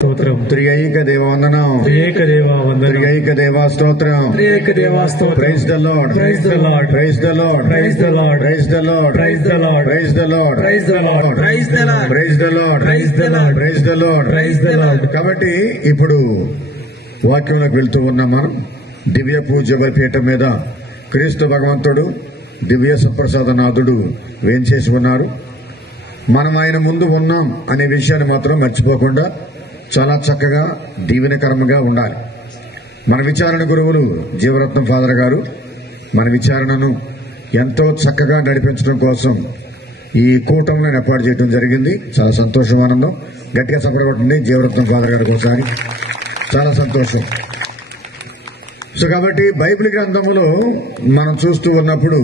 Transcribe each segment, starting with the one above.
స్తోత్రం. త్రియైక దేవవందనం. త్రియేక దేవా వందనం. త్రియైక దేవా స్తోత్రం. త్రియేక దేవా స్తోత్రం. Praise the Lord. Praise the Lord. Praise the Lord. Praise the Lord. Praise the Lord. Praise the Lord. Praise the Lord. Praise the Lord. Praise the Lord. Praise the Lord. Praise the Lord. Praise the Lord. Praise the Lord. కాబట్టి ఇప్పుడు వాక్యంలోకి వెళ్తూ ఉన్నాం. మనం దివ్య పూజ బలిపీఠం మీద క్రీస్తు భగవంతుడు దివ్య సుప్రసాదనాథుడు వేంచేసి ఉన్నారు. మనం ఆయన ముందు ఉన్నాం అనే విషయాన్ని మాత్రం మర్చిపోకుండా చాలా చక్కగా దీవెనకరంగా ఉండాలి. మన విచారణ గురువులు జీవరత్నం ఫాదర్ గారు మన విచారణను ఎంతో చక్కగా నడిపించడం కోసం ఈ కూటమిని ఏర్పాటు చేయడం జరిగింది. చాలా సంతోషం, ఆనందం. గట్టిగా చప్పడగొట్టండి జీవరత్నం ఫాదర్ గారికి ఒకసారి. చాలా సంతోషం. సో కాబట్టి బైబిల్ గ్రంథములో మనం చూస్తూ ఉన్నప్పుడు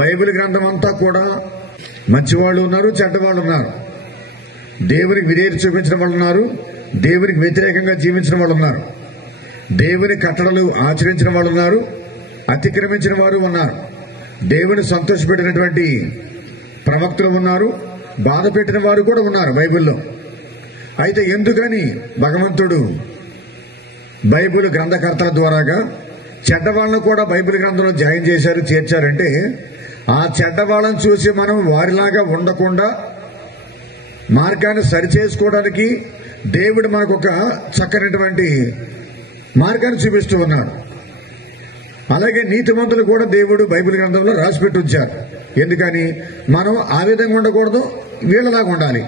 బైబిల్ గ్రంథం అంతా కూడా మంచివాళ్ళు ఉన్నారు, చెడ్డవాళ్ళు ఉన్నారు. దేవునికి విధేయత చూపించిన వాళ్ళు ఉన్నారు, దేవునికి వ్యతిరేకంగా జీవించిన వాళ్ళు ఉన్నారు. దేవుని కట్టడలు ఆచరించిన వాళ్ళు ఉన్నారు, అతిక్రమించిన వారు ఉన్నారు. దేవుని సంతోషపెట్టినటువంటి ప్రవక్తలు ఉన్నారు, బాధ పెట్టిన వారు కూడా ఉన్నారు బైబిల్లో. అయితే ఎందుకని భగవంతుడు బైబిల్ గ్రంథకర్తల ద్వారాగా చెడ్డవాళ్ళను కూడా బైబిల్ గ్రంథంలో జాయిన్ చేశారు, చేర్చారంటే ఆ చెడ్డవాళ్ళను చూసి మనం వారిలాగా ఉండకుండా మార్గాన్ని సరిచేసుకోవడానికి దేవుడు మనకు ఒక చక్కనటువంటి మార్గాన్ని చూపిస్తూ ఉన్నాడు. అలాగే నీతిమంతులు కూడా దేవుడు బైబిల్ గ్రంథంలో రాసిపెట్టి ఉంచారు. ఎందుకని మనం ఆ విధంగా ఉండకూడదు, వీళ్ళలాగా ఉండాలి.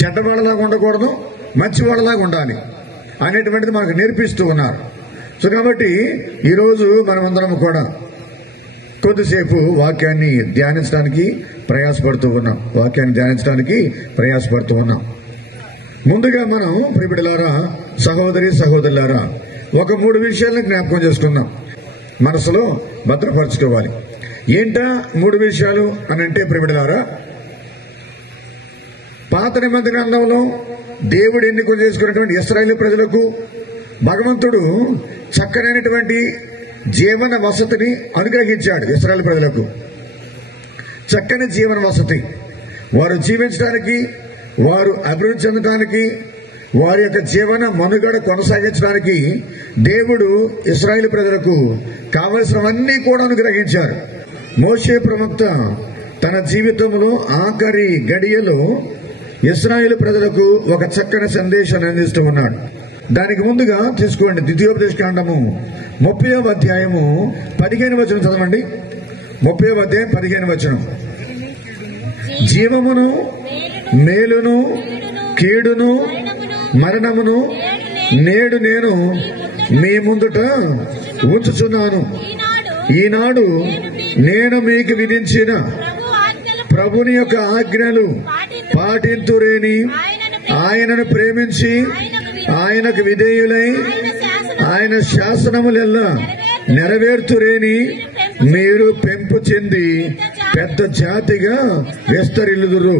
చెడ్డవాళ్ళలాగా ఉండకూడదు, మంచివాళ్ళలాగా ఉండాలి అనేటువంటిది మనకు నేర్పిస్తూ ఉన్నారు. సో కాబట్టి ఈరోజు మనమందరం కూడా కొద్దిసేపు వాక్యాన్ని ధ్యానించడానికి ప్రయాసపడుతూ ఉన్నాం. ముందుగా మనం ప్రియబిడ్డలారా, సహోదరి సహోదరులారా, ఒక 3 విషయాలను జ్ఞాపకం చేసుకుందాం, మనసులో భద్రపరచుకోవాలి. ఏంటా 3 విషయాలు అని అంటే ప్రియబిడ్డలారా, పాత నిబంధన గ్రంథంలో దేవుడు ఎన్నిక చేసుకున్నటువంటి ఇశ్రాయేలు ప్రజలకు భగవంతుడు చక్కనైనటువంటి జీవన వసతిని అనుగ్రహించాడు. ఇశ్రాయేలు ప్రజలకు చక్కని జీవన వసతి, వారు జీవించడానికి, వారు అభివృద్ధి చెందడానికి, వారి యొక్క జీవన మనుగడ కొనసాగించడానికి దేవుడు ఇశ్రాయేలు ప్రజలకు కావలసినవన్నీ కూడా అనుగ్రహించారు. మోషే ప్రవక్త తన జీవితంలో ఆఖరి గడియలో ఇశ్రాయేలు ప్రజలకు ఒక చక్కని సందేశాన్ని అందిస్తూ ఉన్నాడు. దానికి ముందుగా తీసుకోండి, ద్వితీయోపదేశకాండము 30వ అధ్యాయము 15వ వచనం చదవండి. 30వ అధ్యాయం 15వ వచనం. జీవమును, మేలును, కీడును, మరణమును నేడు నేను మీ ముందుట ఉంచుచున్నాను. ఈనాడు నేను మీకు విధించిన ప్రభుని యొక్క ఆజ్ఞలు పాటింతురేని ఆయనను ప్రేమించి ఆయనకు విధేయులై ఆయన శాసనములెల్లా నెరవేర్తురేని మీరు పెంపు చెంది పెద్ద జాతిగా విస్తరిల్లుదురు.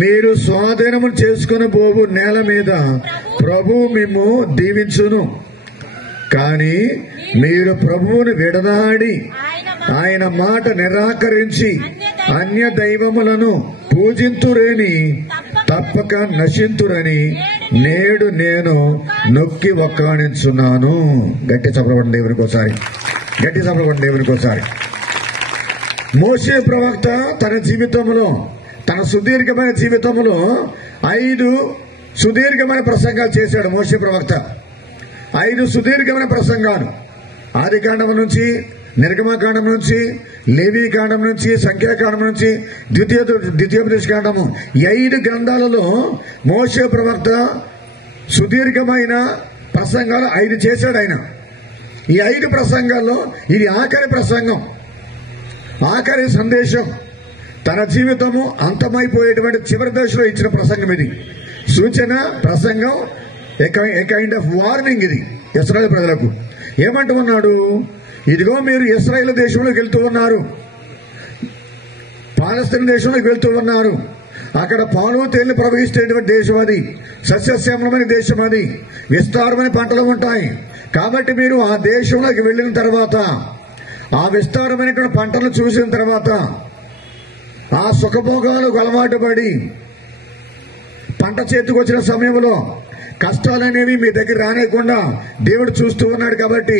మీరు స్వాధీనము చేసుకొనబోవు నేల మీద ప్రభువు మిమ్ము దీవించును. కాని మీరు ప్రభువును విడనాడి ఆయన మాట నిరాకరించి అన్య దైవములను పూజింతురేని తప్పక నశింతురని నేడు నేను నొక్కి ఒక్కాణించున్నాను. గట్టి చప్పబడిన దేవునికి ఒకసారి. మోషే ప్రవక్త తన జీవితంలో, తన సుదీర్ఘమైన జీవితంలో 5 సుదీర్ఘమైన ప్రసంగాలు చేశాడు. మోషే ప్రవక్త 5 సుదీర్ఘమైన ప్రసంగాలు, ఆదికాండం నుంచి, నిర్గమకాండం నుంచి, లేవీకాండం నుంచి, సంఖ్యాకాండం నుంచి, ద్వితీయోపదేశకాండము, ఈ 5 గ్రంథాలలో మోషే ప్రవక్త సుదీర్ఘమైన ప్రసంగాలు 5 చేశాడు ఆయన. ఈ 5 ప్రసంగాల్లో ఇది ఆఖరి ప్రసంగం, ఆఖరి సందేశం. తన జీవితము అంతమైపోయేటువంటి చివరి దశలో ఇచ్చిన ప్రసంగం ఇది. సూచన ప్రసంగం, ఏ కైండ్ ఆఫ్ వార్నింగ్ ఇది ఇశ్రాయేలు ప్రజలకు. ఏమంటూ ఉన్నాడు? ఇదిగో మీరు ఇశ్రాయేలు దేశంలోకి వెళ్తూ ఉన్నారు, పాలస్తీనా దేశంలోకి వెళ్తూ ఉన్నారు. అక్కడ పాలు తేళ్లు ప్రవహిస్తేటువంటి దేశం అది, సస్యశ్యామలమైన దేశం అది, విస్తారమైన పంటలు ఉంటాయి. కాబట్టి మీరు ఆ దేశంలోకి వెళ్ళిన తర్వాత, ఆ విస్తారమైనటువంటి పంటలు చూసిన తర్వాత, ఆ సుఖభోగాలకు అలవాటు పడి పంట చేతికి వచ్చిన సమయంలో కష్టాలనేవి మీ దగ్గర రానేయకుండా దేవుడు చూస్తూ ఉన్నాడు. కాబట్టి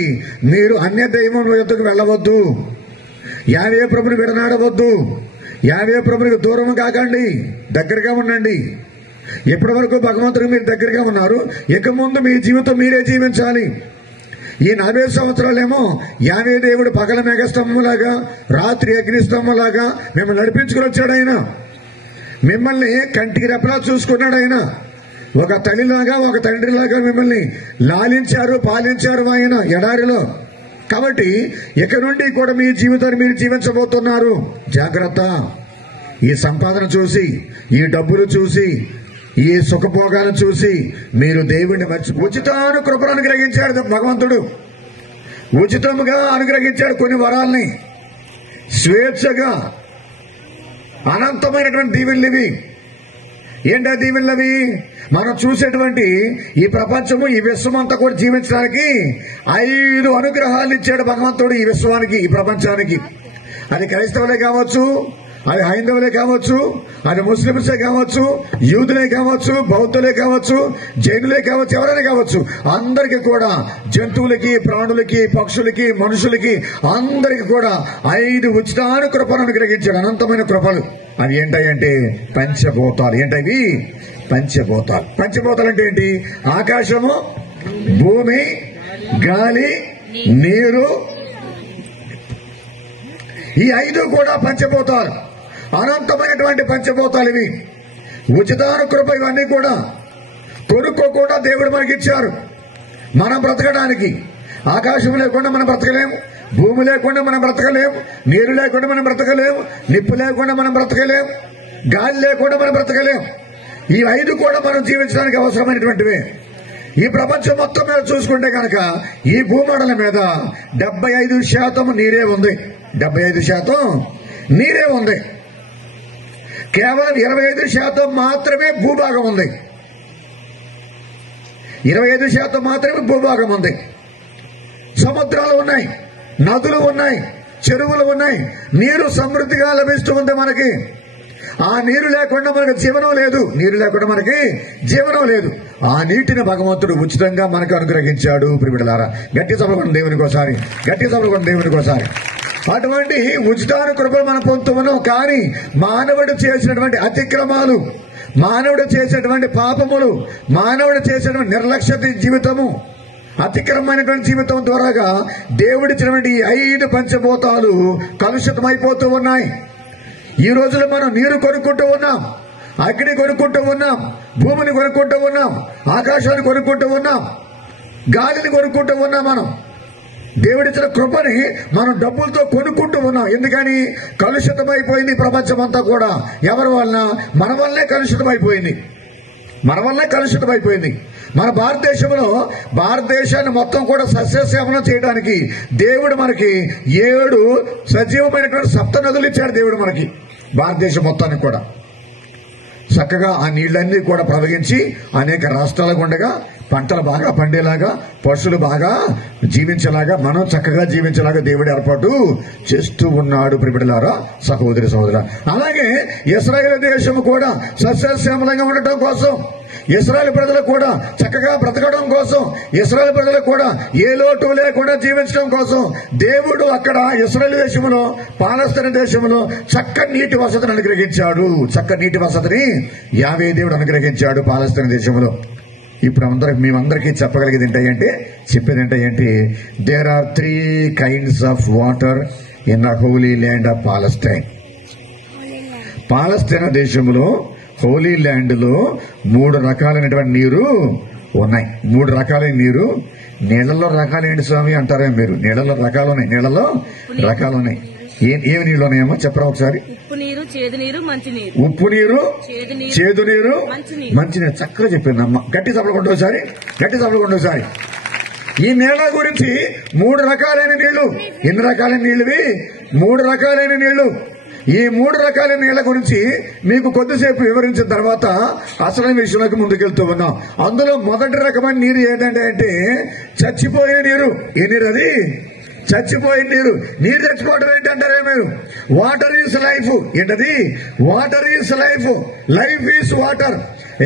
మీరు అన్య దైవం యొద్దకు వెళ్ళవద్దు, యావే ప్రభుని విడనాడవద్దు, యావే ప్రభునికి దూరం కాకండి, దగ్గరగా ఉండండి. ఎప్పటి వరకు భగవంతుడికి మీరు దగ్గరగా ఉన్నారు, ఇక ముందు మీ జీవితం మీరే జీవించాలి. ఈ 40 సంవత్సరాలేమో యావే దేవుడు పగల మేఘస్తంభంలాగా రాత్రి అగ్నిస్తంభంలాగా మిమ్మల్ని నడిపించుకుని వచ్చాడు. ఆయన మిమ్మల్ని కంటికి రెప్పలా చూసుకున్నాడు. ఆయన ఒక తల్లిలాగా ఒక తండ్రిలాగా మిమ్మల్ని లాలించారు, పాలించారు ఆయన ఎడారిలో. కాబట్టి ఇక నుండి కూడా మీ జీవితాన్ని మీరు జీవించబోతున్నారు. జాగ్రత్త. ఈ సంపాదన చూసి, ఈ డబ్బులు చూసి, ఈ సుఖభోగాలను చూసి మీరు దేవుడిని ఉచితాను కృపను అనుగ్రహించాడు భగవంతుడు. ఉచితముగా అనుగ్రహించాడు కొన్ని వరాల్ని, స్వేచ్ఛగా. అనంతమైనటువంటి దీవెనలివి. ఏంటా దీవెనలవి? మనం చూసేటువంటి ఈ ప్రపంచము, ఈ విశ్వం అంతా కూడా జీవించడానికి 5 అనుగ్రహాలు ఇచ్చాడు భగవంతుడు ఈ విశ్వానికి, ఈ ప్రపంచానికి. అది క్రైస్తవులే కావచ్చు, అది హైందవులే కావచ్చు, అది ముస్లింసే కావచ్చు, యూదులే కావచ్చు, బౌద్ధులే కావచ్చు, జైనులే కావచ్చు, ఎవరైనా కావచ్చు, అందరికీ కూడా, జంతువులకి, ప్రాణులకి, పక్షులకి, మనుషులకి అందరికి కూడా 5 ఉచితాను కృపను అనుగ్రహించాడు. అనంతమైన కృపలు. అవి ఏంటంటే పంచభూతాలు. ఏంటవి? పంచభూతాలు. పంచభూతాలు అంటే ఏంటి? ఆకాశము, భూమి, గాలి, నీరు. ఈ 5 కూడా పంచభూతాలు, అనంతమైనటువంటి పంచభూతాలు ఇవి. ఉచితాను కృప. ఇవన్నీ కూడా కొనుక్కోకుండా దేవుడు మనకి ఇచ్చారు మనం బ్రతకడానికి. ఆకాశం లేకుండా మనం బ్రతకలేము, భూమి లేకుండా మనం బ్రతకలేము, నీరు లేకుండా మనం బ్రతకలేము, నిప్పు లేకుండా మనం బ్రతకలేము, గాలి లేకుండా మనం బ్రతకలేము. ఈ 5 కూడా మనం జీవించడానికి అవసరమైనటువంటివే. ఈ ప్రపంచం మొత్తం మీద చూసుకుంటే కనుక ఈ భూమండలం మీద 75% నీరే ఉంది. 75% నీరే ఉంది. కేవలం 25% మాత్రమే భూభాగం ఉంది. 25% మాత్రమే భూభాగం ఉంది. సముద్రాలు ఉన్నాయి, నదులు ఉన్నాయి, చెరువులు ఉన్నాయి, నీరు సమృద్ధిగా లభిస్తూ ఉంది మనకి. ఆ నీరు లేకుండా మనకు జీవనం లేదు. నీరు లేకుండా మనకి జీవనం లేదు. ఆ నీటిని భగవంతుడు ఉచితంగా మనకు అనుగ్రహించాడు. ప్రియులారా, గట్టి సభలు దేవునికి ఒకసారి, గట్టి సభలు దేవునికి ఒకసారి. అటువంటి ఉచితాను కృపలు మనం పొందుతున్నాం. కానీ మానవుడు చేసినటువంటి అతిక్రమాలు, మానవుడు చేసేటువంటి పాపములు, మానవుడు చేసేటువంటి నిర్లక్ష్య జీవితము, అతిక్రమమైనటువంటి జీవితం ద్వారాగా దేవుడిచ్చినటువంటి 5 పంచభూతాలు కలుషితమైపోతూ ఉన్నాయి. ఈ రోజులో మనం నీరు కొనుక్కుంటూ ఉన్నాం, అగ్ని కొనుక్కుంటూ ఉన్నాం, భూమిని కొనుక్కుంటూ ఉన్నాం, ఆకాశాన్ని కొనుక్కుంటూ ఉన్నాం, గాలిని కొనుక్కుంటూ ఉన్నాం. మనం దేవుడిచ్చిన కృపని మనం డబ్బులతో కొనుక్కుంటూ ఉన్నాం. ఎందుకని? కలుషితమైపోయింది ప్రపంచం అంతా కూడా. ఎవరి వలన? మన వల్లే కలుషితమైపోయింది. మన వల్లే కలుషితమైపోయింది. మన భారతదేశాన్ని మొత్తం కూడా సస్యశ్యామలం చేయడానికి దేవుడు మనకి 7 సజీవమైనటువంటి 7 నదులు ఇచ్చాడు దేవుడు మనకి. భారతదేశం మొత్తానికి కూడా చక్కగా ఆ నీళ్లన్నీ కూడా ప్రవహించి అనేక రాష్ట్రాలకు ఉండగా పంటలు బాగా పండేలాగా, పశువులు బాగా జీవించేలాగా, మనం చక్కగా జీవించేలాగా దేవుడు ఏర్పాటు చేస్తూ ఉన్నాడు. ప్రియులారా, సహోదరి సహోదర. అలాగే ఇశ్రాయేలు దేశము కూడా సస్యశ్యామలంగా ఉండటం కోసం, ఇశ్రాయేలు ప్రజలు కూడా చక్కగా బ్రతకడం కోసం, ఇశ్రాయేలు ప్రజలు కూడా ఏ లోటు లేకుండా జీవించడం కోసం దేవుడు అక్కడ ఇశ్రాయేలు దేశంలో, పాలస్తీనా దేశంలో చక్కని నీటి వసతిని అనుగ్రహించాడు. చక్కని నీటి వసతిని యావే దేవుడు అనుగ్రహించాడు పాలస్తీనా దేశంలో. ఇప్పుడు మేమందరికీ చెప్పగలిగేది చెప్పేది ఏంటి? There are 3 kinds of water in the holy land of Palestine. పాలస్తీనా దేశంలో, హోలీ ల్యాండ్ లో 3 రకాలైనటువంటి నీరు ఉన్నాయి. 3 రకాలైన నీరు. నీళ్లలో రకాలేంటి స్వామి అంటారా మీరు? నీళ్లలో రకాలున్నాయి. నీళ్లలో రకాలున్నాయి. ఏమి నీళ్ళు ఉన్నాయమ్మా చెప్పరా ఒకసారి? ఉప్పు నీరు, చేదు నీరు, మంచి నీరు. ఉప్పు నీరు, చేదు నీరు, మంచి నీరు. చక్కగా చెప్పింది అమ్మ. గట్టి సభలు ఒకసారి, గట్టి సభలు ఒకసారి. ఈ నీళ్ల గురించి 3 రకాలైన నీళ్లు. ఎన్ని రకాలైన నీళ్లువి? 3 రకాలైన నీళ్లు. ఈ 3 రకాల నీళ్ల గురించి మీకు కొద్దిసేపు వివరించిన తర్వాత అసలైన విషయంలోకి ముందుకెళ్తూ ఉన్నాం. అందులో మొదటి రకమైన నీరు ఏంటంటే చచ్చిపోయే నీరు. ఏ నీరు అది? చచ్చిపోయే నీరు. నీరు చచ్చిపోవడం ఏంటంటారే మీరు? Water is life. ఏంటది? Water is life. Life is water.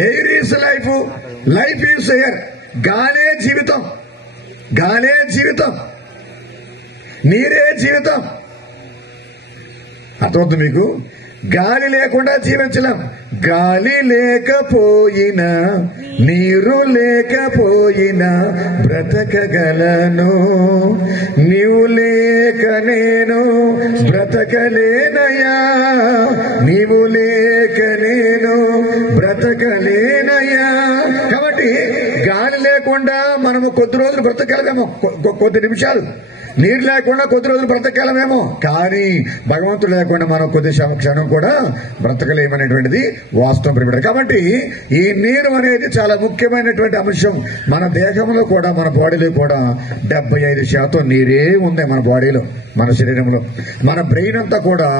Air is life, life is air. గాలే జీవితం, గాలే జీవితం, నీరే జీవితం. అర్థమవుతుంది మీకు? గాలి లేకుండా జీవించలేం. గాలి లేకపోయినా, నీరు లేకపోయినా బ్రతకగలను. నీవు లేక నేను బ్రతకలేనయ్యా, నీవు లేక నేను బ్రతకలేనయ్యా. కాబట్టి గాలి లేకుండా మనము కొద్ది రోజులు బ్రతకగలమేమో, కొద్ది నిమిషాలు. నీరు లేకుండా కొద్ది రోజులు బ్రతకగలమేమో, కానీ భగవంతుడు లేకుండా మనం కొద్ది క్షణం కూడా బ్రతకలేమనేటువంటిది వాస్తవం ప్రియమైనది. కాబట్టి ఈ నీరు అనేది చాలా ముఖ్యమైనటువంటి అంశం. మన దేహంలో కూడా, మన బాడీలో కూడా 75% నీరే ఉంది. మన బాడీలో, మన శరీరంలో, మన బ్రెయిన్ అంతా కూడా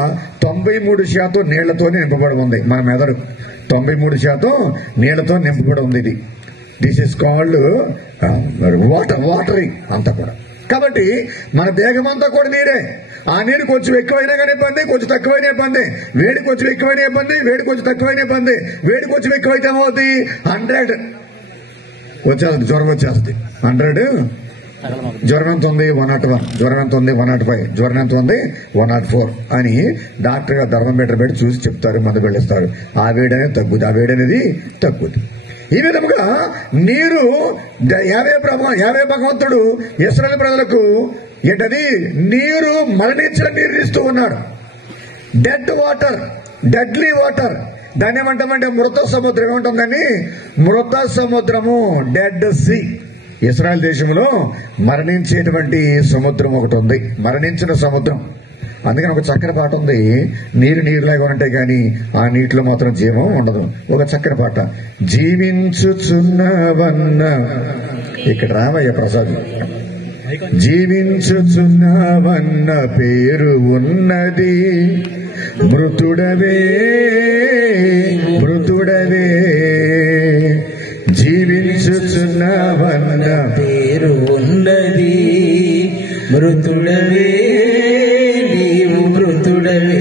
93% నీళ్లతోనే నింపబడి ఉంది. మన మెదడు 93% నీళ్లతో నింపబడి ఉంది. దిస్ ఇస్ కాల్డ్ వాటరింగ్ అంతా కూడా. కాబట్టి మన దేహం అంతా కూడా నీరే. ఆ నీరు కొంచెం ఎక్కువైనా కానీ ఇబ్బంది, కొంచెం తక్కువైనా ఇబ్బంది. వేడి కొంచెం ఎక్కువైనా ఇబ్బంది, వేడి కొంచెం తక్కువైనా ఇబ్బంది. వేడి కొంచెం ఎక్కువైతే ఏమవుతుంది? 100 వచ్చేస్తుంది, జ్వరం వచ్చేస్తుంది. 100 జ్వరం ఎంత ఉంది? 101. జ్వరం ఎంత ఉంది? 105. జ్వరం ఎంత ఉంది? 104 అని డాక్టర్ గారు థర్మోమీటర్ పెట్టి చూసి చెప్తారు, మందు వెళ్ళిస్తారు. ఆ వేడి అనేది తగ్గుద్ది, ఆ వేడి అనేది తగ్గుద్ది. ఈ విధముగా నీరు యావే భగవంతుడు ఇశ్రాయేలు ప్రజలకు ఏంటది? నీరు మరణించిన నీరు ఇస్తూ ఉన్నాడు. Dead water, deadly water. దాన్ని ఏమంటామంటే మృత సముద్రం. ఏమంటుందని? మృత సముద్రము, డెడ్ సీ. ఇశ్రాయేల్ దేశంలో మరణించేటువంటి సముద్రం ఒకటి ఉంది, మరణించిన సముద్రం. అందుకని ఒక చక్కని పాట ఉంది, నీరులాగా ఉంటాయి కానీ ఆ నీటిలో మాత్రం జీవం ఉండదు. ఒక చక్కని పాట, జీవించుచున్నవన్న. ఇక్కడ రావయ్య ప్రసాద్. జీవించుచున్నవన్న పేరు ఉన్నది, మృతుడవే మృతుడవే. జీవించుచున్నవన్న పేరు ఉన్నది, మృతుడవే మృతుడవే.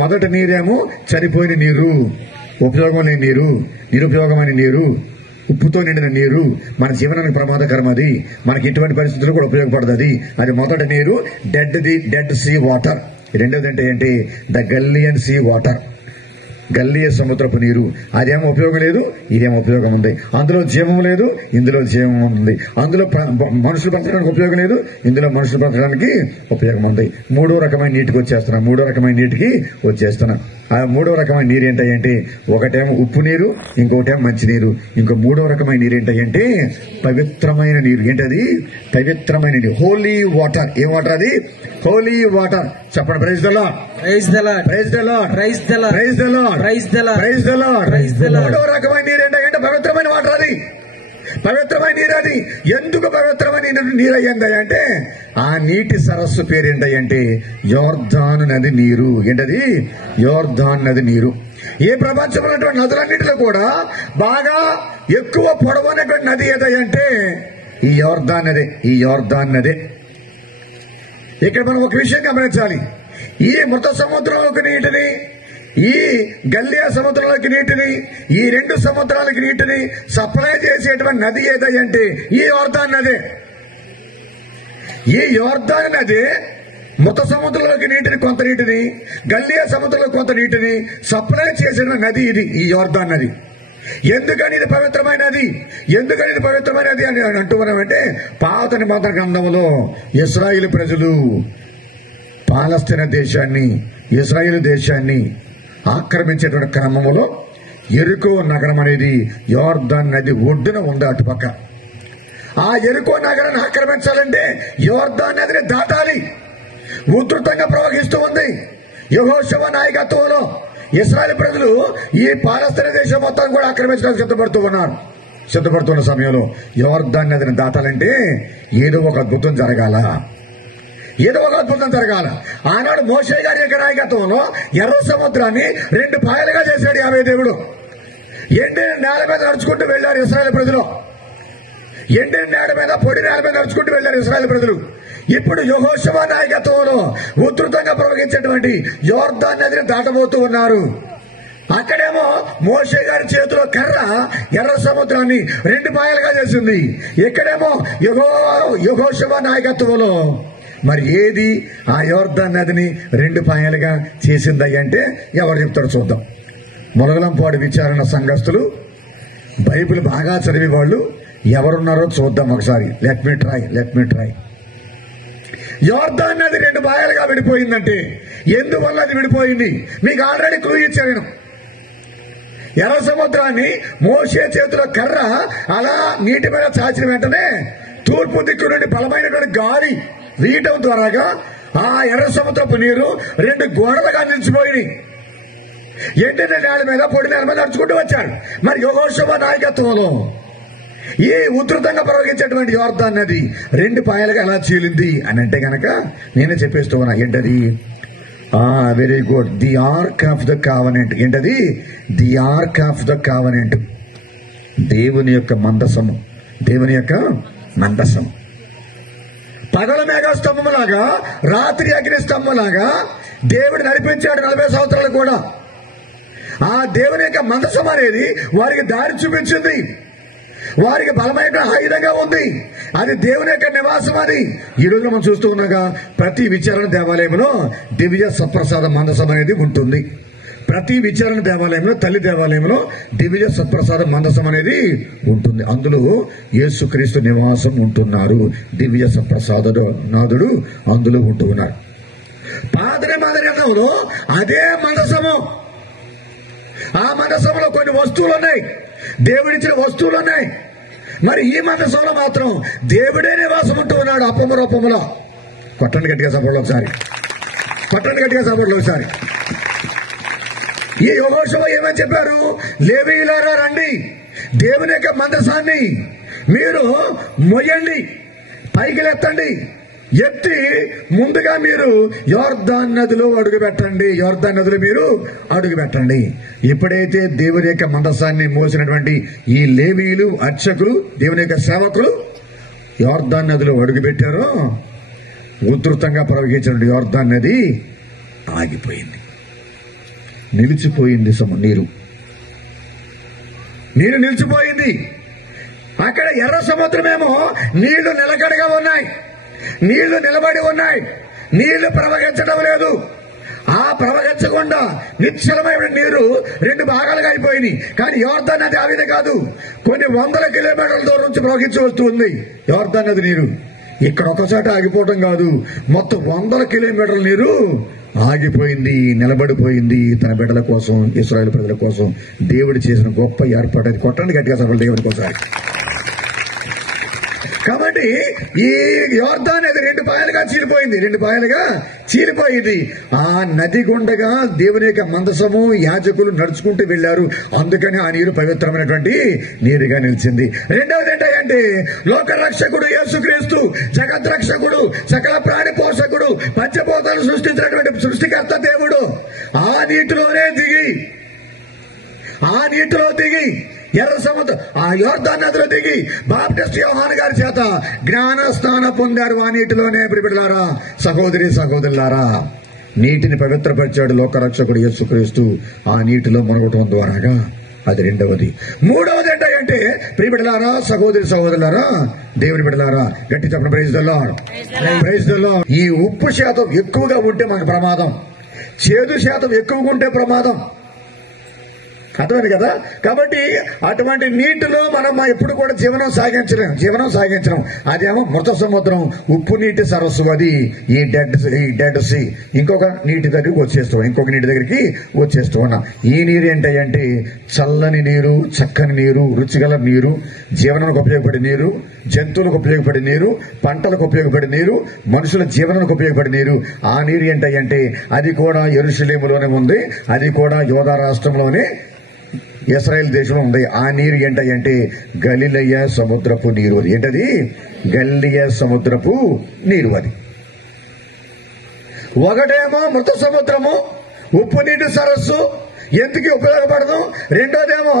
మొదటి నీరేమో చనిపోయిన నీరు, ఉపయోగం లేని నీరు, నిరుపయోగమైన నీరు, ఉప్పుతో నిండిన నీరు, మన జీవనానికి ప్రమాదకరం. అది మనకి ఎటువంటి పరిస్థితుల్లో కూడా ఉపయోగపడదు. అది మొదటి నీరు, డెడ్ సీ వాటర్. రెండోది అంటే ఏంటి? ద గల్లియన్ సీ వాటర్, గల్లియ సముద్రపు నీరు. అదేమో ఉపయోగం లేదు, ఇదేమో ఉపయోగం ఉంది. అందులో జీవం లేదు, ఇందులో జీవం ఉంది. అందులో మనుషులు బ్రతకడానికి ఉపయోగం లేదు, ఇందులో మనుషులు బ్రతకడానికి ఉపయోగం ఉంది. మూడో రకమైన నీటికి వచ్చేస్తున్నా. ఆ మూడో రకమైన నీరు ఏంటంటే, ఒకటేమో ఉప్పు నీరు, ఇంకోటేమో మంచి నీరు. ఇంకో మూడో రకమైన నీరు ఏంటంటే పవిత్రమైన నీరు. ఏంటది? పవిత్రమైన నీరు, హోలీ వాటర్. ఏం వాటర్ అది? Holy water. చెప్పండి, praise the Lord, praise the Lord, praise the Lord, praise the Lord, praise the Lord, praise the Lord, praise the Lord, praise the Lord. మూడో రకమైన నీరు ఏంటంటే పవిత్రమైన వాటర్. అది పవిత్రమైన నీరు. అది ఎందుకు పవిత్రమైన నీరు అయ్యిందంటే, ఆ నీటి సరస్సు పేరు ఏంటంటే యోర్దాను నది నీరు. ఏంటది? యోర్దాను నది నీరు. ఈ ప్రపంచంలో ఉన్నటువంటి నదులన్నింటిలో కూడా బాగా ఎక్కువ పొడవైనటువంటి నది ఏదంటే ఈ యోర్దాన్ నదే. ఈ యోర్దాన్ నదే. ఇక్కడ మనం ఒక విషయం గమనించాలి. ఈ మృత సముద్రంలోకి నీటిని, ఈ గల్లియా సముద్రంలోకి నీటిని, ఈ రెండు సముద్రాలకి నీటిని సప్లై చేసేటువంటి నది ఏదంటే ఈ యోర్దాన్ నదే. ఈ యోర్దాన్ నది మృత సముద్రంలోకి నీటిని, కొంత నీటిని, గల్లియా సముద్రంలో కొంత నీటిని సప్లై చేసిన నది ఇది, ఈ యోర్దాన్ నది. ఎందుకని ఇది పవిత్రమైనది? ఎందుకని ఇది పవిత్రమైనది అని అంటున్నామంటే, పాత నిబంధన గ్రంథంలో ఇశ్రాయేలు ప్రజలు పాలస్తీనా దేశాన్ని, ఇశ్రాయేలు దేశాన్ని ఆక్రమించేటువంటి క్రమంలో యెరికో నగరం అనేది యోర్దాన్ నది ఒడ్డున ఉంది. అటుపక్క ఆ యెరికో నగరాన్ని ఆక్రమించాలంటే యోర్దాన్ నదిని దాటాలి. ఉధృతంగా ప్రవహిస్తూ ఉంది. యెహోషువ నాయకత్వంలో ఇశ్రాయేలు ప్రజలు ఈ పాలస్తీనా దేశం మొత్తం కూడా ఆక్రమించడానికి సిద్ధపడుతున్న సమయంలో యోర్దాన్ నదిని దాటాలంటే ఏదో ఒక అద్భుతం జరగాల. ఆనాడు మోషే గారి యొక్క నాయకత్వంలో ఎర్ర సముద్రాన్ని 2 పాయలుగా చేశాడు యావే దేవుడు. ఎండిన నేల మీద నడుచుకుంటూ వెళ్లారు ఇశ్రాయేలు ప్రజలు. ఎండిన నేల మీద, పొడి నేల మీద నడుచుకుంటూ వెళ్లారు ఇశ్రాయేలు ప్రజలు. ఇప్పుడు యెహోషువ నాయకత్వంలో ఉధృతంగా ప్రవహించేటువంటి యోర్దాన్ నదిని దాటబోతూ ఉన్నారు. అక్కడేమో మోషే గారి చేతిలో కర్ర ఎర్ర సముద్రాన్ని 2 పాయలుగా చేసింది. ఇక్కడేమో యెహోషువ నాయకత్వంలో మరి ఏది ఆ యోర్దాన్ నదిని 2 పాయలుగా చేసిందంటే ఎవరు చెప్తారో చూద్దాం. ములగలంపాడు విచారణ సంఘస్థులు, బైబిల్ బాగా చదివే వాళ్ళు ఎవరున్నారో చూద్దాం ఒకసారి. Let me try. యోర్దాన్ నది 2 పాయలుగా విడిపోయిందంటే ఎందువల్ల అది విడిపోయింది? మీకు ఆల్రెడీ క్లూ ఇచ్చాను నేను. ఎర్ర సముద్రాన్ని మోషే చేతిలో కర్ర అలా నీటి మీద చాచిన వెంటనే తూర్పు దిక్కు నుండి బలమైనటువంటి గాలి వీయటం ద్వారాగా ఆ ఎర్ర సముద్రపు నీరు 2 గోడలుగా నిలిచిపోయింది. ఎండిన నేల మీద పొడి నేల మీద నడుచుకుంటూ వచ్చారు. మరి యెహోషువ నాయకత్వంలో ఈ ఉధృతంగా ప్రవహించేటువంటి యోర్దాన్ నది 2 పాయలుగా ఎలా చీలింది అని అంటే గనక నేనే చెప్పేస్తూ ఉన్నా. ఏంటది? Very good, the ark of the covenant. ఏంటది? The ark of the covenant, దేవుని యొక్క మందసము. దేవుని యొక్క మందసం పగల మేఘ స్తంభంలాగా, రాత్రి అగ్ని స్తంభంలాగా దేవుడు నడిపించాడు 40 సంవత్సరాలు కూడా. ఆ దేవుని యొక్క మందసం అనేది వారికి దారి చూపించింది, వారికి బలమైన ఆయుధంగా ఉంది. అది దేవుని యొక్క నివాసం. అది ఈ రోజున మనం చూస్తూ ఉన్నాగా ప్రతి విచారణ దేవాలయంలో దివ్య సప్రసాద మందసం అనేది ఉంటుంది. ప్రతి విచారణ దేవాలయంలో, తల్లి దేవాలయంలో దివ్య సప్రసాద మందసం అనేది ఉంటుంది. అందులో యేసుక్రీస్తు నివాసం ఉంటున్నారు. దివ్య సప్రసాద నాథుడు అందులో ఉంటున్నారు. పాత నిబంధనలో అదే మందసము. ఆ మందసంలో కొన్ని వస్తువులు ఉన్నాయి, దేవుడిచ్చిన వస్తువులు ఉన్నాయి. మరి ఈ మందసంలో మాత్రం దేవుడే నివాసం ఉంటూ ఉన్నాడు అప్పమ రూపంలో. కొట్టండి గట్టిగా సపోర్ట్లు ఒకసారి, కొట్టండి గట్టిగా సపోర్ట్లు ఒకసారి. ఈ యెహోషువ ఏమని చెప్పారు? లేవీయులారా రండి, దేవుని యొక్క మందసాన్ని మీరు మొయ్యండి, పైకి ఎత్తండి, ఎత్తి ముందుగా మీరు యోర్దాన్ నదిలో అడుగు పెట్టండి. యోర్దాన్ నదిలో మీరు అడుగు పెట్టండి. ఎప్పుడైతే దేవుని యొక్క మందసాన్ని మోసినటువంటి ఈ లేవీయులు, అర్చకులు, దేవుని యొక్క సేవకులు యోర్దాన్ నదిలో అడుగు పెట్టారో ఉధృతంగా ప్రవహించిన యోర్దాన్ నది ఆగిపోయింది, నిలిచిపోయింది. నీరు నిలిచిపోయింది. అక్కడ ఎర్ర సముద్రమేమో నీళ్లు నిలకడగా ఉన్నాయి, నీళ్లు నిలబడి ఉన్నాయి, నీళ్లు ప్రవహించడం లేదు. ఆ ప్రవహించకుండా నిశ్చలమైన నీరు 2 భాగాలుగా అయిపోయింది. కానీ యోర్దాన్ నది ఆ విధంగా కాదు, కొన్ని 100 కిలోమీటర్ల దూరం నుంచి ప్రవహించి వస్తుంది యోర్దాన్ నది నీరు. ఇక్కడ ఒకసారి ఆగిపోవడం కాదు, మొత్తం 100 కిలోమీటర్ల నీరు ఆగిపోయింది, నిలబడిపోయింది. తన బిడ్డల కోసం, ఇశ్రాయేలు ప్రజల కోసం దేవుడు చేసిన గొప్ప ఏర్పాటు. కొట్టండి గట్టిగా సభలు దేవుడి కోసం. కాబట్టి ఈ యోర్దాన్ నది 2 పాయలుగా చీలిపోయింది, 2 పాయలుగా చీలిపోయింది. ఆ నది గుండగా దేవుని యొక్క మందసము, యాజకులు నడుచుకుంటూ వెళ్లారు. అందుకని ఆ నీరు పవిత్రమైనటువంటి నీరుగా నిలిచింది. రెండవది ఏంటంటే లోకరక్షకుడు యేసుక్రీస్తు, జగద్రక్షకుడు, సకల ప్రాణి పోషకుడు, పంచభూతాలు సృష్టించినటువంటి సృష్టికర్త దేవుడు ఆ నీటిలోనే దిగి ఎర్ర సముద్రం ఆ యోర్దాన్ నదిలో దిగి బాప్టిస్ట్ యోహాను గారి చేత జ్ఞాన స్నానం పొందారు. ఆ నీటిలోనే బిడ్డలారా, సహోదరి సహోదరులారా, నీటిని పవిత్రపరిచాడు లోకరక్షకుడు యేసుక్రీస్తు ఆ నీటిలో మునగటం ద్వారాగా. అది రెండవది. మూడవది ఏంటంటే ప్రియబిడ్డలారా, సహోదరి సహోదరులారా, దేవుని బిడ్డలారా, గట్టి చెప్పండి praise the Lord, praise the Lord. ఈ ఉప్పు శాతం ఎక్కువగా ఉంటే మనకు ప్రమాదం, చేదు శాతం ఎక్కువగా ఉంటే ప్రమాదం. అర్థమైంది కదా? కాబట్టి అటువంటి నీటిలో మనం ఎప్పుడు కూడా జీవనం సాగించడం. అదేమో మృత సముద్రం, ఉప్పు నీటి సరస్సు, అది ఈ డెడ్ సీ. ఇంకొక నీటి దగ్గరికి వచ్చేస్తూ ఉన్నాం. ఈ నీరు ఏంటంటే చల్లని నీరు, చక్కని నీరు, రుచిగల నీరు, జీవనానికి ఉపయోగపడే నీరు, జంతువులకు ఉపయోగపడే నీరు, పంటలకు ఉపయోగపడే నీరు, మనుషుల జీవనానికి ఉపయోగపడే నీరు. ఆ నీరు ఏంటంటే అది కూడా యెరూషలేములోనే ఉంది, అది కూడా యూదా రాష్ట్రంలోనే ఇశ్రాయేల్ దేశంలో ఉంది. ఆ నీరు ఏంటంటే గలిలయ సముద్రపు నీరు. అది ఏంటది? గలిలయ సముద్రపు నీరు. అది ఒకటేమో మృత సముద్రము, ఉప్పు నీటి సరస్సు, ఎందుకు ఉపయోగపడదు. రెండోదేమో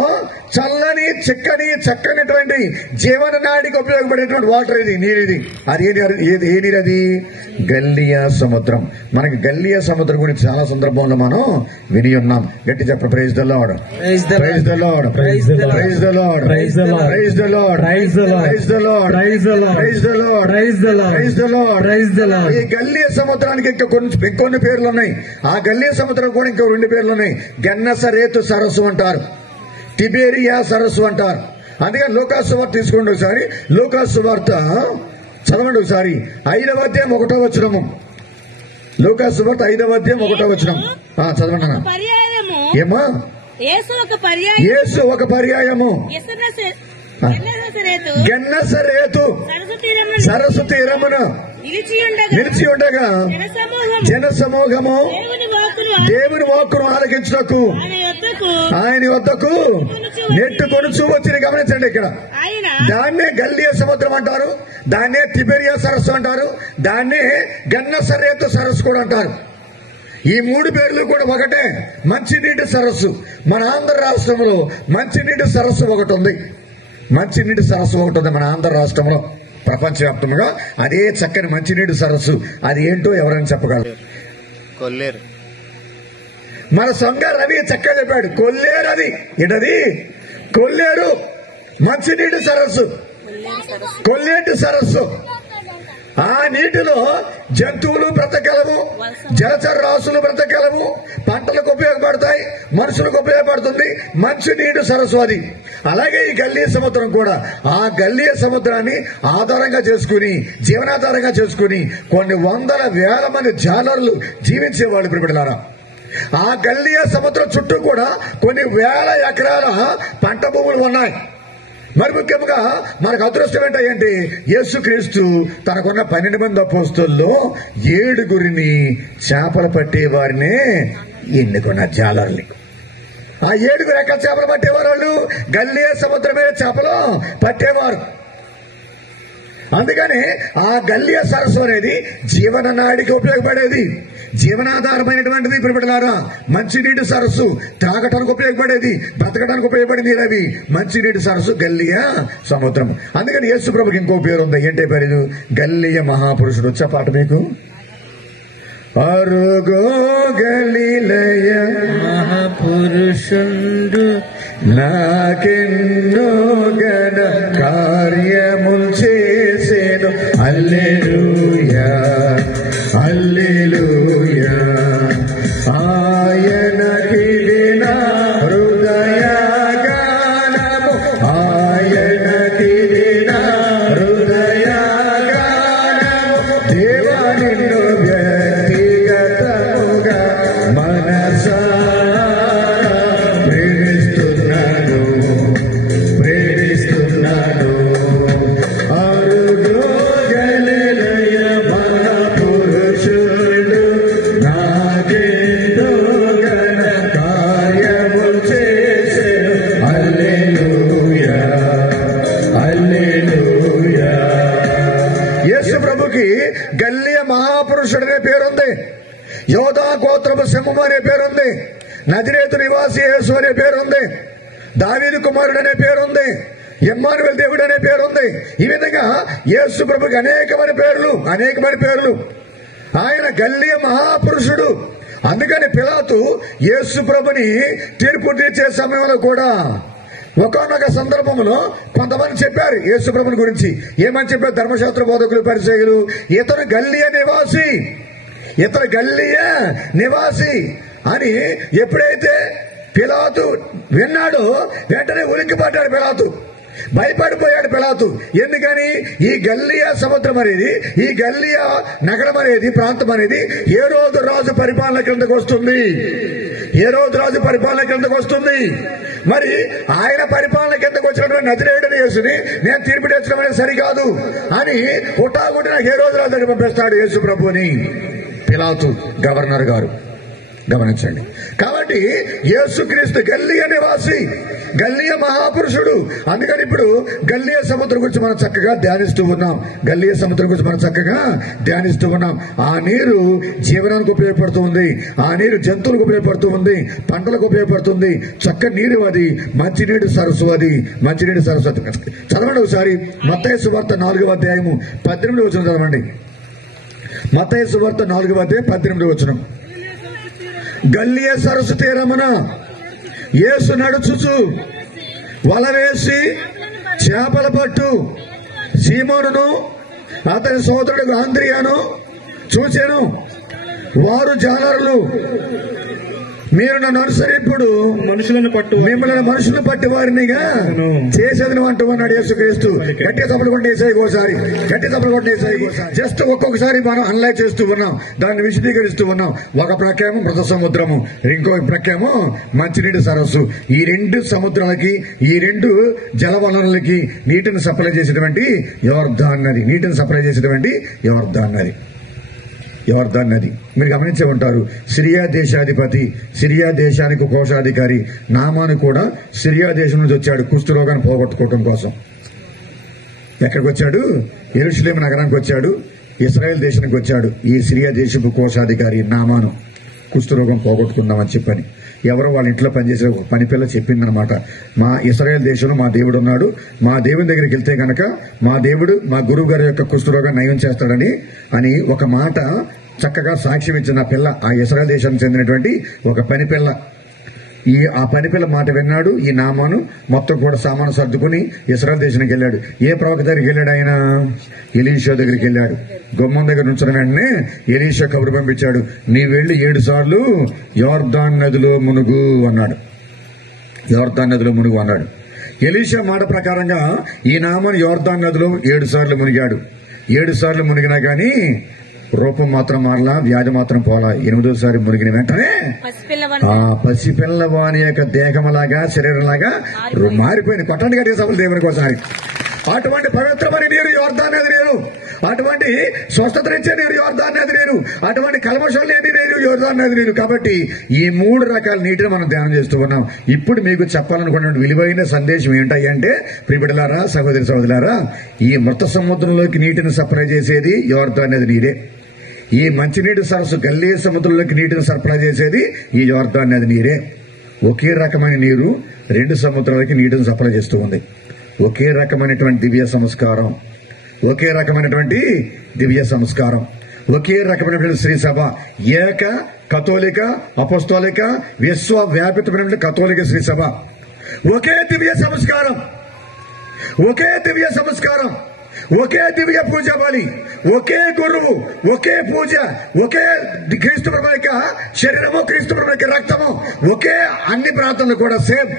చల్లని చిక్కని చక్కనిటువంటి జీవన నాడికి ఉపయోగపడేటువంటి వాటర్ ఇది, నీరిది. అది ఏ నీరు? అది గల్లియా సముద్రం. మనకి గల్లియా సముద్రం గురించి చాలా సందర్భంలో మనం విని ఉన్నాం. గట్టి చెప్ప praise the Lord, praise the Lord, praise the Lord, praise the Lord, praise the Lord, praise the Lord, praise the Lord, praise the Lord, praise the Lord, praise the Lord, praise the Lord, praise the Lord, praise the Lord. ఈ గల్లియా సముద్రానికి ఇంకా కొన్ని పేర్లు ఉన్నాయి. ఆ గల్లియా సముద్రం కూడా ఇంకా 2 పేర్లు ఉన్నాయి. గెన్నసరేతు సరస్సు అంటారు, తిబేరియా సరస్సు అంటారు. అందుకని లూకాసు సువార్త తీసుకోండి ఒకసారి. లూకాసు సువార్త చదవండి ఒకసారి. 5వ అధ్యాయం 1వ వచనము. లూకాసు సువార్త 5వ అధ్యాయం 1వ వచనం చదవండి అన్న. ఏమా? యేసు ఒక పర్యాయము గెన్నసరేతు సరస్సు తీరమున నిలిచి ఉండగా జన సమూహము దేవుని వాక్కును ఆలకించుటకు ఆయన వద్దకు నెట్టుకొనుచు వచ్చింది. గమనించండి, ఇక్కడ దాన్నే గల్లియా సముద్రం అంటారు, దాన్నే తిబెరియా సరస్సు అంటారు, దాన్నే గెన్నసరేతు సరస్సు కూడా అంటారు. ఈ 3 పేర్లు కూడా ఒకటే, మంచినీటి సరస్సు. మన ఆంధ్ర రాష్ట్రంలో మంచినీటి సరస్సు ఒకటి ఉంది. మంచినీటి సరస్సు ఒకటి ఉంది మన ఆంధ్ర రాష్ట్రంలో. ప్రపంచవ్యాప్తంగా అదే చక్కని మంచినీటి సరస్సు. అది ఏంటో ఎవరైనా చెప్పగలరు? కొల్లేరు. మన సొంగ రవి చక్కగా చెప్పాడు. కొల్లేరు. అది ఏంటది? కొల్లేరు మంచినీటి సరస్సు, కొల్లేటి సరస్సు. ఆ నీటిలో జంతువులు బ్రతకలము, జలచర రాసులు బ్రతకలము, పంటలకు ఉపయోగపడతాయి, మనుషులకు ఉపయోగపడుతుంది. మంచినీటి సరస్సు అది. అలాగే ఈ గల్లియా సముద్రం కూడా ఆ గల్లియా సముద్రాన్ని ఆధారంగా చేసుకుని, జీవనాధారంగా చేసుకుని కొన్ని వందల వేల మంది జాలర్లు జీవించేవాళ్ళు. ప్రియులారా, ఆ గల్లియా సముద్రం చుట్టూ కూడా కొన్ని వేల ఎకరాల పంట భూములు ఉన్నాయి. మరి ముఖ్యంగా మనకు అదృష్టం ఏంటంటే యేసుక్రీస్తు తనకున్న 12 మంది అపోస్తలుల్లో 7 చేపలు పట్టే వారినే ఎన్నుకున్న జాలర్ని. ఆ 7 ఎక్కడ చేపలు పట్టేవారు? వాళ్ళు గల్లియా సముద్రమే చేపలు పట్టేవారు. అందుకని ఆ గల్లియా సరస్సు అనేది జీవన నాడికి ఉపయోగపడేది, జీవనాధారమైనటువంటిది. ప్రియులారా, మంచినీటి సరస్సు త్రాగటానికి ఉపయోగపడేది, బ్రతకడానికి ఉపయోగపడేది. అవి మంచినీటి సరస్సు గల్లియా సముద్రం. అందుకని యేసు ప్రభుకి ఇంకో పేరు ఉంది. ఏంటే పేరు? గల్లియా మహాపురుషుడు. వచ్చా పాట మీకు? అరుగో గలిలయ మహాపురుషుండు నాకెన్నో గణ కార్యములు చేసేను. హల్లెలూయా హల్లెలూయా. ఆయనకిది నా హృదయ గానము, ఆయనకిది నా హృదయ గానము. దేవా నిన్ను వ్యక్తిగతముగా మనసారా ప్రేమిస్తున్నాను, ప్రేమిస్తున్నాను. అరుగో గలిలయ మహాపురుషుడు నాకెంతో ఘన కార్యములు చేసెను. హల్లెలూయా హల్లెలూయా. యేసు ప్రభుకి గల్లియా మహాపురుషుడు అనే పేరుంది, యోధా గోత్రపు సింహం అనే పేరుంది, నజరేతు నివాసి యేసు అనే పేరుంది, దావీదు కుమారుడు అనే పేరుంది, ఇమ్మానుయేలు దేవుడు అనే పేరుంది. ఈ విధంగా యేసు ప్రభుకి అనేకమైన పేర్లు. ఆయన గల్లియా మహాపురుషుడు. అందుకని పిలాతు యేసు ప్రభుని తీర్పు తీర్చే సమయంలో కూడా ఒకానొక సందర్భంలో కొంతమంది చెప్పారు యేసు ప్రభుని గురించి. ఏమని చెప్పారు? ధర్మశాస్త్ర బోధకులు, పరిసయ్యులు, ఇతను గల్లియా నివాసి అని ఎప్పుడైతే పిలాతు విన్నాడో వెంటనే ఉలిక్కిపడ్డాడు పిలాతు, భయపడిపోయాడు పిలాతు. ఎందుకని? ఈ గల్లియా సముద్రం అనేది, ఈ గల్లియా నగరం అనేది, ప్రాంతం అనేది హేరోదు రాజు పరిపాలన కిందకు వస్తుంది. హేరోదు రాజు పరిపాలన కిందకు వస్తుంది. మరి ఆయన పరిపాలన కిందకు వచ్చినటువంటి నజరేయుడైన యేసుని నేను తీర్పు తెచ్చడం అనేది సరికాదు అని హుటాహుటిన హేరోదు రాజు దగ్గర పంపిస్తాడు యేసు ప్రభుని పిలాతు గవర్నర్ గారు. గమనించండి. కాబట్టి యేసుక్రీస్తు గల్లియా నివాసి, గల్లియ మహాపురుషుడు. అందుకని ఇప్పుడు గల్లియ సముద్రం గురించి మనం చక్కగా ధ్యానిస్తూ ఉన్నాం. గల్లియ సముద్రం గురించి మనం చక్కగా ధ్యానిస్తూ ఉన్నాం. ఆ నీరు జీవనానికి ఉపయోగపడుతూ ఉంది. ఆ నీరు జంతువులకు ఉపయోగపడుతూ ఉంది, పంటలకు ఉపయోగపడుతుంది. చక్కని నీరు అది, మంచినీటి సరస్సు అది, మంచినీటి సరస్సు. చదవండి ఒకసారి మత్తయి సువార్త 4వ అధ్యాయము 18వ వచనం చదవండి. మత్తయి సువార్త 4వ అధ్యాయం 18వ వచనం. గల్లియ సరస్సు తీరమున యేసు నడుచుచు వల వేసి చేపల పట్టు సీమోనును అతని సోదరుడు ఆంద్రియాను చూచెను. వారు జాలరులు, మీరు నన్ను అనుసరింపుడు మనుషులను పట్టు మిమ్మల్ని మనుషులను పట్టి వారినిగా చేసేది అంటున్నాడు యేసుక్రీస్తు. గట్టి తప్పులు కొట్టేసాయి ఒకసారి, గట్టి తప్పులు కొట్టేసాయి. జస్ట్ ఒక్కొక్కసారి మనం అనలైజ్ చేస్తూ ఉన్నాం, దాన్ని విశదీకరిస్తూ ఉన్నాం. ఒక ప్రక్కేమో మృత సముద్రము, ఇంకో ప్రక్కేమో మంచినీటి సరస్సు. ఈ రెండు సముద్రాలకి, ఈ రెండు జల వనరులకి నీటిని సప్లై చేసేటువంటి యోర్దాన్ నది, నీటిని సప్లై చేసేటువంటి యోర్దాన్ నది. యోర్దాన్ నది మీరు గమనించే ఉంటారు. సిరియా దేశాధిపతి, సిరియా దేశానికి కోశాధికారి నామాను కూడా సిరియా దేశం నుంచి వచ్చాడు కుష్ఠరోగాన్ని పోగొట్టుకోవడం కోసం. ఎక్కడికి వచ్చాడు? యెరూషలేము నగరానికి వచ్చాడు, ఇశ్రాయేల్ దేశానికి వచ్చాడు. ఈ సిరియా దేశపు కోశాధికారి నామాను కుష్ఠరోగం పోగొట్టుకుందామని చెప్పని ఎవరో వాళ్ళ ఇంట్లో పనిచేసే ఒక పని పిల్ల చెప్పిందనమాట. మా ఇశ్రాయేల్ దేశంలో మా దేవుడు ఉన్నాడు, మా దేవుని దగ్గరికి వెళ్తే గనక మా దేవుడు మా గురువు గారి యొక్క కుష్ఠరోగాన్ని నయం చేస్తాడని అని ఒక మాట చక్కగా సాక్ష్యం ఇచ్చిన పిల్ల, ఆ ఇశ్రాయేల్ దేశానికి చెందినటువంటి ఒక పని పిల్ల. ఆ పని పిల్ల మాట విన్నాడు ఈ నామాను. మొత్తం కూడా సామాను సర్దుకుని ఇశ్రాయేల్ దేశానికి వెళ్ళాడు. ఏ ప్రవక్త దగ్గరికి వెళ్ళాడు? ఆయన ఎలీషా దగ్గరికి వెళ్ళాడు. గుమ్మం దగ్గర నుంచిన వెంటనే ఎలీషా కబురు పంపించాడు, నీ వెళ్లి 7 సార్లు యోర్దాన్ నదిలో మునుగు అన్నాడు. యోర్దాన్ నదిలో మునుగు అన్నాడు. ఎలీషా మాట ప్రకారంగా ఈ నామాను యోర్దాన్ నదిలో 7 సార్లు మునిగాడు. 7 సార్లు మునిగినా గాని రూపం మాత్రం మారలా, వ్యాధి మాత్రం పోలా. 8వ మునిగిన వెంటనే ఆ పసిపిల్లవాని యొక్క దేహంలాగా, శరీరంలాగా మారిపోయింది. కొట్టండి గట్టిగా సభలు దేవునికి ఒకసారి. అటువంటి పవిత్రమైన నీరు యోర్దాన్ నది నీరు, అటువంటి స్వస్థతనిచ్చే నీరు యోర్దాన్ నది నీరు, అటువంటి కల్మషం లేని నీరు యోర్దాన్ నది నీరు. కాబట్టి ఈ 3 రకాల నీటిని మనం ధ్యానం చేస్తూ ఉన్నాం. ఇప్పుడు మీకు చెప్పాలనుకున్న విలువైన సందేశం ఏంటంటే, ప్రియబిడ్డలారా, సహోదరి సహోదరులారా, ఈ మృత సముద్రంలోకి నీటిని సప్లై చేసేది యోర్దాన్ నది నీరే. ఈ మంచినీటి సరస్సు గల్లియ సముద్రంలోకి నీటిని సరఫరా చేసేది ఈ యోర్దాన్ నది నీరే. ఒకే రకమైన నీరు 2 సముద్రాలకి నీటిని సప్లై చేస్తూ ఉంది. ఒకే రకమైనటువంటి దివ్య సంస్కారం, ఒకే రకమైనటువంటి దివ్య సంస్కారం, ఒకే రకమైనటువంటి శ్రీ సభ, ఏక కథోలిక అపోస్తోలిక విశ్వవ్యాపితమైనటువంటి కథోలిక శ్రీ సభ. ఒకే దివ్య సంస్కారం, ఒకే దివ్య సంస్కారం, ఒకే దివ్య పూజ బలి, ఒకే గురువు, ఒకే పూజ, ఒకే క్రీస్తు ప్రభువు యొక్క శరీరము, క్రీస్తు ప్రభువు యొక్క రక్తము, ఒకే అన్ని ప్రార్థనలు కూడా సేమ్.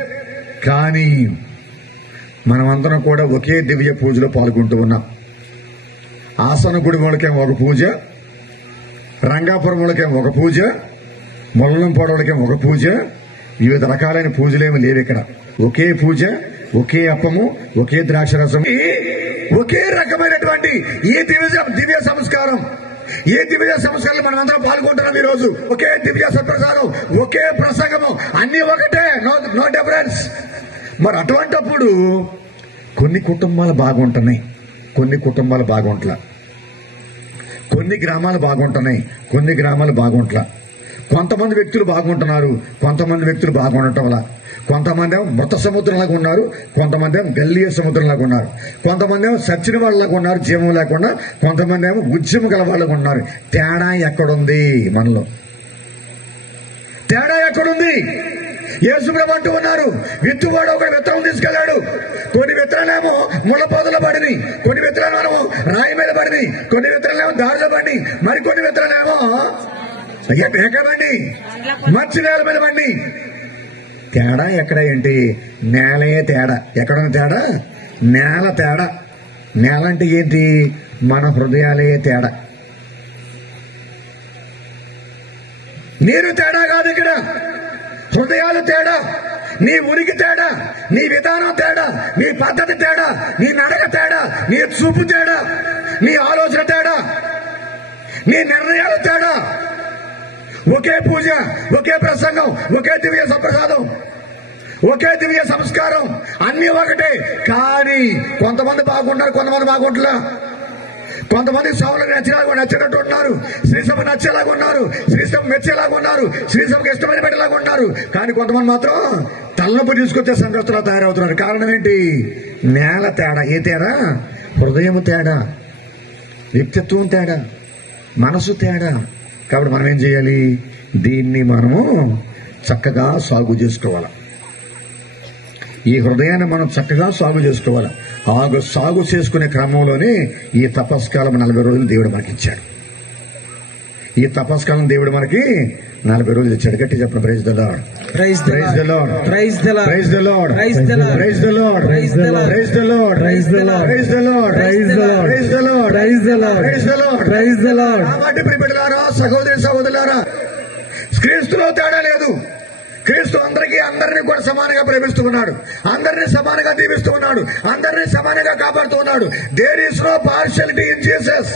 కానీ మనమందరం కూడా ఒకే దివ్య పూజలో పాల్గొంటూ ఉన్నాం. ఆసన గుడి వాళ్ళకేమో ఒక పూజ, రంగాపురం వాళ్ళకేమో ఒక పూజ, మొల్లంపాడు వాళ్ళకేమో ఒక పూజ, వివిధ రకాలైన పూజలేమి లేవు ఇక్కడ. ఒకే పూజ, ఒకే అప్పము, ఒకే ద్రాక్షరసం, ఒకే రకమైనటువంటి ఈ దివ్య సంస్కారం. ఏ దివ్య సంస్కారాలు మనం అందరం పాల్గొంటున్నాం ఈ రోజు. ఒకే దివ్య సత్ప్రసాదం, ఒకే ప్రసంగము, అన్ని ఒకటే, నో డిఫరెన్స్. మరి అటువంటప్పుడు కొన్ని కుటుంబాలు బాగుంటున్నాయి, కొన్ని కుటుంబాలు బాగుంటలా, కొన్ని గ్రామాలు బాగుంటున్నాయి, కొన్ని గ్రామాలు బాగుంటలా. కొంతమంది వ్యక్తులు బాగుంటున్నారు, కొంతమంది వ్యక్తులు బాగుండటం వల్ల. కొంతమంది ఏమో మృత సముద్రంలాగా ఉన్నారు, కొంతమంది ఏమో గల్లియ సముద్రంలాగా ఉన్నారు, కొంతమంది ఏమో సచ్చిన వాళ్ళలాగా ఉన్నారు జీవం లేకుండా, కొంతమంది ఏమో ఉద్యమం గల వాళ్ళగా ఉన్నారు. తేడా ఎక్కడుంది? మనలో తేడా ఎక్కడుంది? యేసుప్రభు అంటూ ఉన్నారు, విత్తువాడు ఒక విత్తనం తీసుకెళ్లాడు. కొన్ని విత్తనాలేమో ముళ్ళ పొదలో పడినాయి, కొన్ని విత్తనాలేమో రాయి మీద పడినాయి, కొన్ని విత్తనాలేమో దారిలో పడినాయి, మరికొన్ని విత్తనాలేమో ఎక్కడండి మంచి నేల మీద పడి. తేడా ఎక్కడ ఏంటి? నేలే తేడా. ఎక్కడున్న తేడా? నేల తేడా. నేల అంటే ఏంటి? మన హృదయాలే తేడా. నీరు తేడా కాదు ఇక్కడ, హృదయాలు తేడా. నీ ఉనికి తేడా, నీ విధానం తేడా, నీ పద్ధతి తేడా, నీ నడక తేడా, నీ చూపు తేడా, నీ ఆలోచన తేడా, నీ నిర్ణయాలు తేడా. ఒకే పూజ, ఒకే ప్రసంగం, ఒకే దివ్య సంప్రసాదం, ఒకే దివ్య సంస్కారం, అన్ని ఒకటే. కానీ కొంతమంది బాగున్నారు, కొంతమంది బాగుంటలా. కొంతమంది సౌలకు నచ్చినట్టు ఉన్నారు, శ్రీసభ నచ్చేలాగా ఉన్నారు, శ్రీసభ మెచ్చేలాగా ఉన్నారు, శ్రీసభకు ఇష్టమైన పెట్టేలాగా ఉన్నారు. కానీ కొంతమంది మాత్రం తలనొప్పి తీసుకొచ్చే సంఘస్థులా తయారవుతున్నారు. కారణం ఏంటి? నేల తేడా. ఏ తేడా? హృదయం తేడా, వ్యక్తిత్వం తేడా, మనసు తేడా. కాబట్టి మనం ఏం చేయాలి? దీన్ని మనము చక్కగా సాగు చేసుకోవాలి. ఈ హృదయాన్ని మనం చక్కగా సాగు చేసుకోవాలి. సాగు చేసుకునే క్రమంలోనే ఈ తపస్కాలం 40 రోజులు దేవుడు మనకి ఇచ్చాడు. ఈ తపస్కాలం దేవుడు మనకి 40 రోజులు ఇచ్చాడు. గట్టి చెప్పండి, praise the Lord, praise the Lord, praise the Lord, praise the Lord, praise the Lord, praise the Lord, praise the Lord, praise the Lord, praise the Lord, praise the Lord, praise the Lord, praise the Lord, praise the Lord, praise the Lord, praise the Lord. కాబట్టి ప్రియబిడ్డలారా, సహోదరి సహోదరులారా, క్రీస్తులో తేడా లేదు. క్రీస్తు అందరినీ కూడా సమానంగా ప్రేమిస్తూ ఉన్నాడు, అందరినీ సమానంగా దీవిస్తూ ఉన్నాడు, అందరినీ సమానంగా కాపాడుతూ ఉన్నాడు. There is no partiality in Jesus,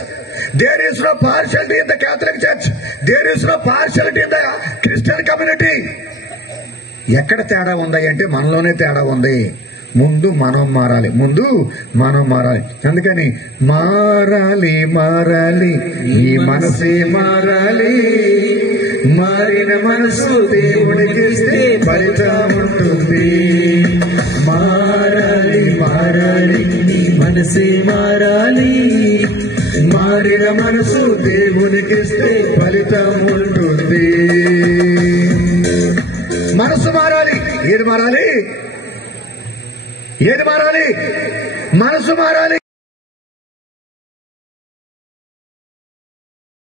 there is no partiality in the Catholic church, there is no partiality in the Christian community. ఎక్కడ తేడా ఉంది అంటే మనలోనే తేడా ఉంది. ముందు మనం మారాలి, ముందు మనం మారాలి. అందుకని మారాలి మారాలి, ఈ మనసే మారాలి, మారిన మనసు దేవుడికి ఫలితం ఉంటుంది. మారాలి మారాలి, ఈ మనసే మారాలి, మారిన మనసు దేవునికి ఫలితం ఉంటుంది. మనసు మారాలి. ఏది మారాలి? ఏది మారాలి? మనసు మారాలి.